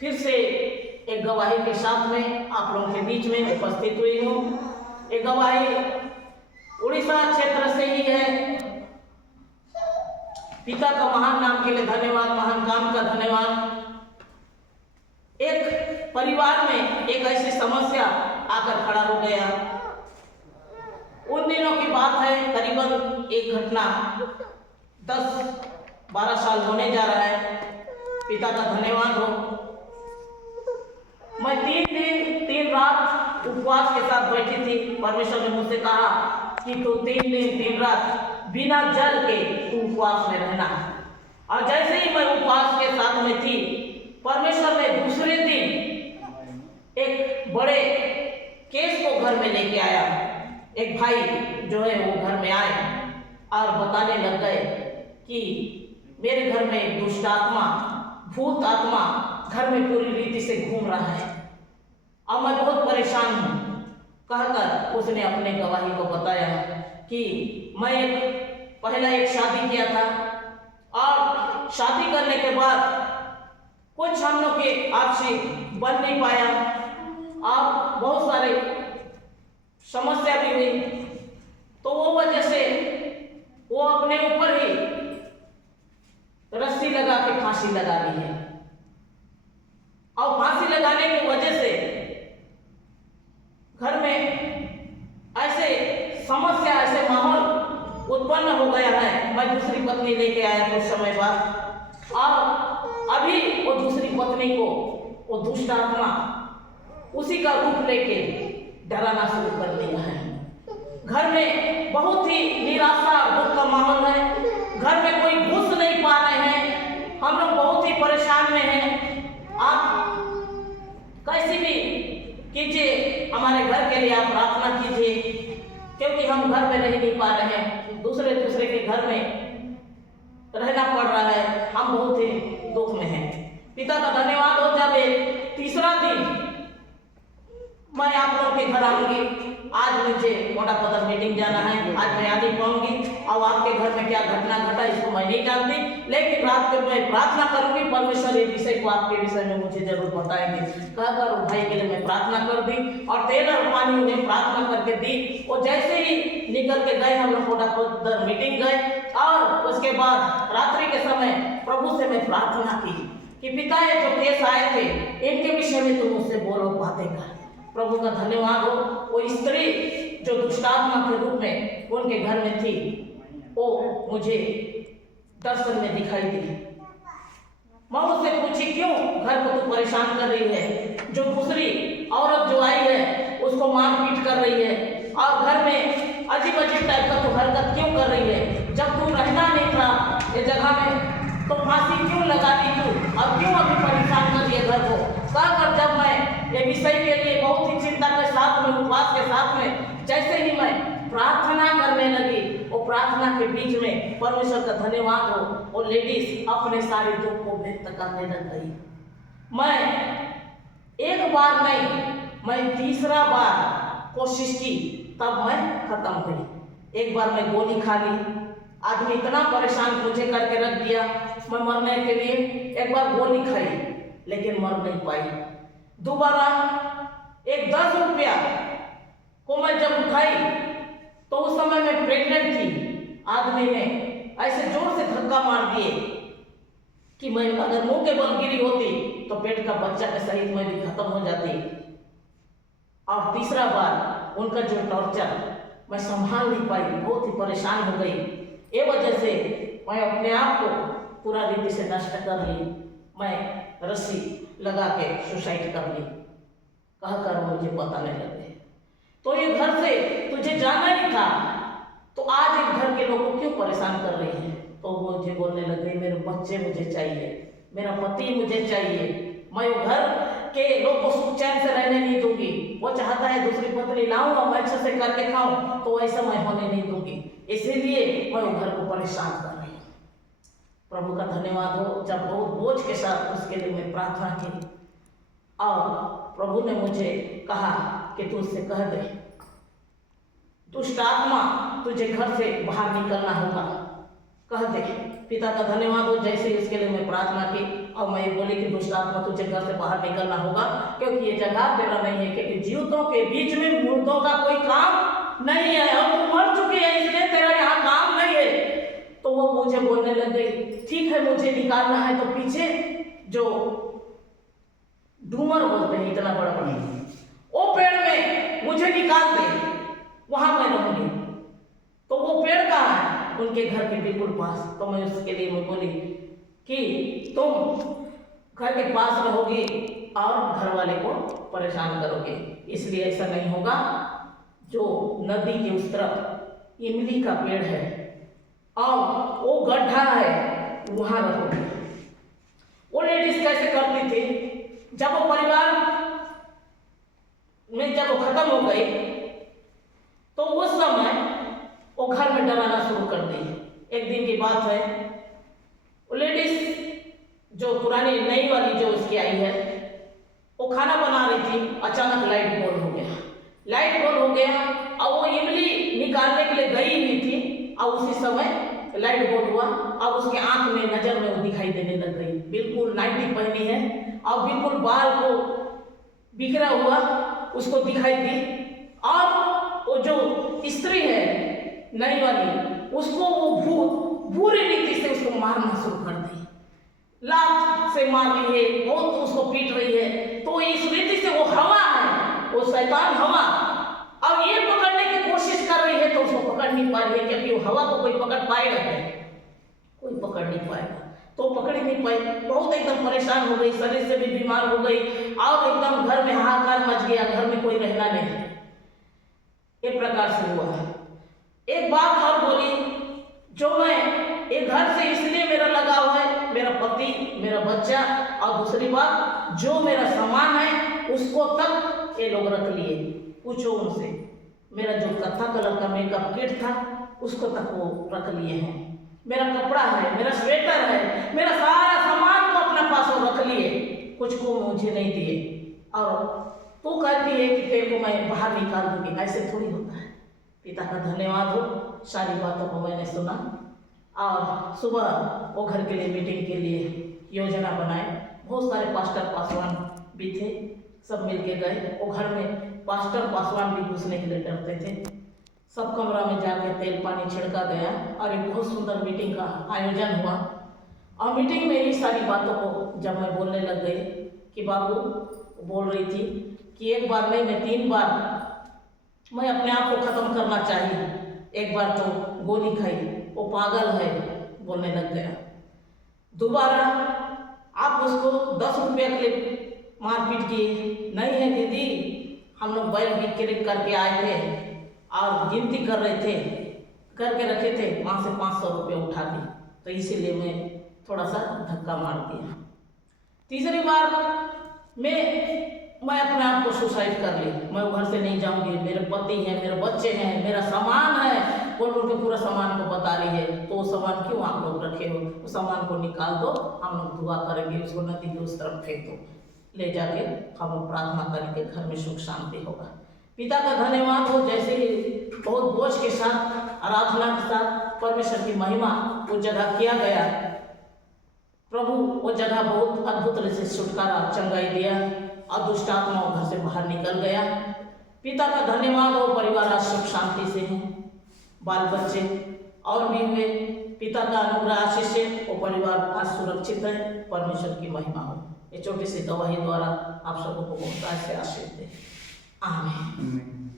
फिर से एक गवाही के साथ में आप लोगों के बीच में उपस्थित हुई हूँ। एक गवाही उड़ीसा क्षेत्र से ही है। पिता का महान नाम के लिए धन्यवाद, महान काम का धन्यवाद। एक परिवार में एक ऐसी समस्या आकर खड़ा हो गया। उन दिनों की बात है, करीबन एक घटना 10-12 साल होने जा रहा है। पिता का धन्यवाद हो। मैं 3 दिन 3 रात उपवास के साथ बैठी थी। परमेश्वर ने मुझसे कहा कि तू 3 दिन 3 रात बिना जल के तू उपवास में रहना। और जैसे ही मैं उपवास के साथ में थी, परमेश्वर ने दूसरे दिन एक बड़े केस को घर में लेके आया। एक भाई जो है वो घर में आए और बताने लग गए कि मेरे घर में एक दुष्ट आत्मा, भूत आत्मा घर में पूरी रीति से घूम रहा है और मैं बहुत परेशान हूँ। कहकर उसने अपने गवाही को बताया कि मैं पहला एक शादी किया था और शादी करने के बाद कुछ हम लोग के आपसी बन नहीं पाया और बहुत सारे समस्या भी हुई। तो वो वजह से वो अपने ऊपर ही रस्सी लगा के फांसी लगा ली है। और फांसी लगाने की वजह से घर में ऐसे समस्या, ऐसे माहौल उत्पन्न हो गया है। मैं दूसरी पत्नी लेके आया कुछ समय बाद और अभी वो दूसरी पत्नी को वो दुष्ट आत्मा उसी का रूप लेके डराना शुरू कर दिया है। घर में बहुत ही निराशा, दुख का माहौल है। घर में कोई घुस नहीं पा रहे हैं। हम लोग बहुत ही परेशान में हैं। आप कैसे भी कीजिए, हमारे घर के लिए आप प्रार्थना कीजिए, क्योंकि हम घर में रह नहीं पा रहे हैं। दूसरे के घर में रहना पड़ रहा है। हम बहुत ही दुख में हैं। पिता का धन्यवाद हो। जब तीसरा दिन मैं आप लोगों के घर आऊंगी। आज मुझे मोटापदर मीटिंग जाना है, आज मैं आ नहीं पाऊंगी और आपके घर में क्या घटना घटा इसको मैं नहीं जानती, लेकिन रात को मैं प्रार्थना करूंगी। परमेश्वर ये विषय को आपके विषय में मुझे जरूर बताएंगे। कहकर वो भाई के लिए मैं प्रार्थना कर दी और तेल और पानी उन्हें प्रार्थना करके दी। वो जैसे ही निकल के गए, हम लोग मोटापदर मीटिंग गए और उसके बाद रात्रि के समय प्रभु से मैं प्रार्थना की कि पिता ये जो केस आए थे इनके विषय में तुम मुझसे बोलो, बातें कर। प्रभु का धन्यवाद हो। वो स्त्री जो दुष्टात्मा के रूप में उनके घर में थी, वो मुझे दर्शन में दिखाई दी। मैं उससे पूछी, क्यों घर को तू परेशान कर रही है? जो दूसरी औरत जो आई है उसको मारपीट कर रही है और घर में अजीब अजीब टाइप का तू हरकत क्यों कर रही है? जब तू रहना नहीं था ये जगह में तो फांसी क्यों लगा दी तू? अब क्यों अभी परेशान कर दिए घर को? कहकर जब मैं ये विषय के लिए बहुत ही चिंता के साथ में, उपवास के साथ में, जैसे ही मैं प्रार्थना करने लगी, वो प्रार्थना के बीच में परमेश्वर का धन्यवाद हो, वो लेडीज अपने सारे दुख को व्यक्त करने लग गई। मैं एक बार नहीं, मैं तीसरा बार कोशिश की, तब मैं खत्म हुई। एक बार मैं गोली खा ली। आदमी इतना परेशान मुझे करके रख दिया, मैं मरने के लिए एक बार गोली खाई लेकिन मर नहीं पाई। दोबारा एक 10 रुपया को मैं जब उठाई तो उस समय मैं प्रेग्नेंट थी। आदमी ने ऐसे जोर से धक्का मार दिए कि मैं अगर मुंह के बल गिरी होती तो पेट का बच्चा के सहित मैं भी खत्म हो जाती। और तीसरा बार उनका जो टॉर्चर मैं संभाल नहीं पाई, बहुत ही परेशान हो गई। ये वजह से मैं अपने आप को पूरा रीति से नष्ट कर ली। मैं रस्सी लगा के सुसाइड कर ली। कहकर मुझे बताने लगे, तो ये घर से तुझे जाना ही था, तो आज एक घर के लोगों को क्यों परेशान कर रही है? तो वो मुझे बोलने लग गई, मेरे बच्चे मुझे चाहिए, मेरा पति मुझे चाहिए, मैं घर के लोग को सुख चैन से रहने नहीं दूंगी। वो चाहता है दूसरी पत्नी लाऊं और मैं अच्छे से करके खाऊं, तो ऐसा मैं होने नहीं दूंगी, इसीलिए मैं वो घर को परेशान कर रही हूँ। प्रभु का धन्यवाद हो। जब बहुत बोझ के साथ उसके लिए मैं प्रार्थना की और प्रभु ने मुझे कहा कि तू उससे कह दे, दुष्ट आत्मा तुझे घर से बाहर निकलना होगा, कह दे। पिता का धन्यवाद हो। जैसे इसके लिए मैं प्रार्थना की और मैं बोली कि दुष्ट आत्मा तुझे घर से बाहर निकलना होगा, क्योंकि ये जगह तेरा नहीं है, क्योंकि जीवितों के बीच में मुर्दों का कोई काम नहीं है और तू मर चुकी है, इसलिए तेरा यहाँ काम नहीं है। तो वो मुझे बोलने लग गई, ठीक है मुझे निकालना है तो पीछे जो डूमर बोलते हैं इतना बड़ा बड़ा वो पेड़ में मुझे निकाल दे, वहां मैं रहूंगी। तो वो पेड़ कहाँ है? उनके घर के बिल्कुल पास। तो मैं उसके लिए मैं बोली कि तुम घर के पास रहोगी और घर वाले को परेशान करोगे, इसलिए ऐसा नहीं होगा। जो नदी के उस तरफ इमली का पेड़ है और वो गड्ढा है, वहां रहोगे। वो लेडीज कैसे करती थी, जब वो परिवार में जब वो खत्म हो गई तो उस समय वो घर में डराना शुरू कर दी। एक दिन की बात है, वो लेडीज जो पुरानी नई वाली जो उसकी आई है, वो खाना बना रही थी, अचानक लाइट बॉल हो गया। लाइट बॉल हो गया और वो इमली निकालने के लिए गई हुई थी और उसी समय लाइट बॉल हुआ और उसके आंख में नजर में वो दिखाई देने लग गई। बिल्कुल नाइटी पहनी है और बिल्कुल बाल को बिखरा हुआ उसको दिखाई दी। और वो जो स्त्री है नई वाली, उसको वो भूत बुरी रीति से उसको मारना शुरू कर दी, लात से मार रही है, बहुत उसको पीट रही है। तो इस रीति से वो हवा है, वो शैतान हवा, अब ये पकड़ने की कोशिश कर रही है तो उसको पकड़ नहीं पा रही है, क्योंकि वो हवा को कोई पकड़ पाएगा क्या? कोई पकड़ नहीं पाएगा। तो पकड़ ही नहीं पाई, बहुत एकदम परेशान हो गई, शरीर से भी बीमार हो गई और एकदम घर में हाहाकार मच गया, घर में कोई रहना नहीं। एक प्रकार से हुआ है। एक बात और बोली, जो मैं एक घर से इसलिए मेरा लगाव है, मेरा पति, मेरा बच्चा, और दूसरी बात जो मेरा सामान है उसको तक ये लोग रख लिए। पूछो उनसे, मेरा जो कत्था कलर का मेकअप किट था उसको तक वो रख लिए हैं। मेरा कपड़ा है, मेरा स्वेटर है, मेरा सारा सामान को अपने पास वो रख लिए, कुछ को मुझे नहीं दिए। और तू कहती है कि तेरे को मैं बाहर निकाल दूंगी, ऐसे थोड़ी होता है। पिता का धन्यवाद हो, सारी बातों को मैंने सुना और सुबह वो घर के लिए मीटिंग के लिए योजना बनाए। बहुत सारे पास्टर पासवान भी थे, सब मिलके गए। वो घर में पास्टर पासवान भी घुसने के लिए डरते थे। सब कमरा में जाके तेल पानी छिड़का गया और एक बहुत सुंदर मीटिंग का आयोजन हुआ। और मीटिंग में ही सारी बातों को जब मैं बोलने लग गई कि बाबू बोल रही थी कि एक बार नहीं, मैं 3 बार मैं अपने आप को ख़त्म करना चाहिए। एक बार तो गोली खाई, वो पागल है बोलने लग गया। दोबारा आप उसको 10 रुपये के लिए मारपीट किए। नहीं है दीदी, हम लोग बैल बिक्री करके आए थे और गिनती कर रहे थे, करके रखे थे, वहाँ से 500 रुपये उठा दी, तो इसीलिए मैं थोड़ा सा धक्का मार दिया। तीसरी बार मैं अपने आप को सुसाइड कर ली। मैं घर से नहीं जाऊंगी, मेरे पति हैं, मेरे बच्चे हैं, मेरा सामान है, बोल बोल के पूरा सामान को बता रही है। तो वो सामान क्यों आप लोग रखे हो? उस सामान को निकाल दो, हम लोग दुआ करेंगे, उसको नदी के उस तरफ फेंक दो, ले जाके हम लोग प्रार्थना करेंगे, घर में सुख शांति होगा। पिता का धन्यवाद हो, जैसे ही बहुत बोझ के साथ, आराधना के साथ परमेश्वर की महिमा वो जगह किया गया। प्रभु वो जगह बहुत अद्भुत रूप से छुटकारा चंगाई दिया और दुष्ट आत्मा घर से बाहर निकल गया। पिता का धन्यवाद हो, परिवार आज सुख शांति से हैं, बाल बच्चे और भी हुए। पिता का अनुग्रह आशीष से वो परिवार आज सुरक्षित है। परमेश्वर की महिमा हो। ये छोटी सी गवाही द्वारा आप सबको बहुत से आशीष दे। आमीन।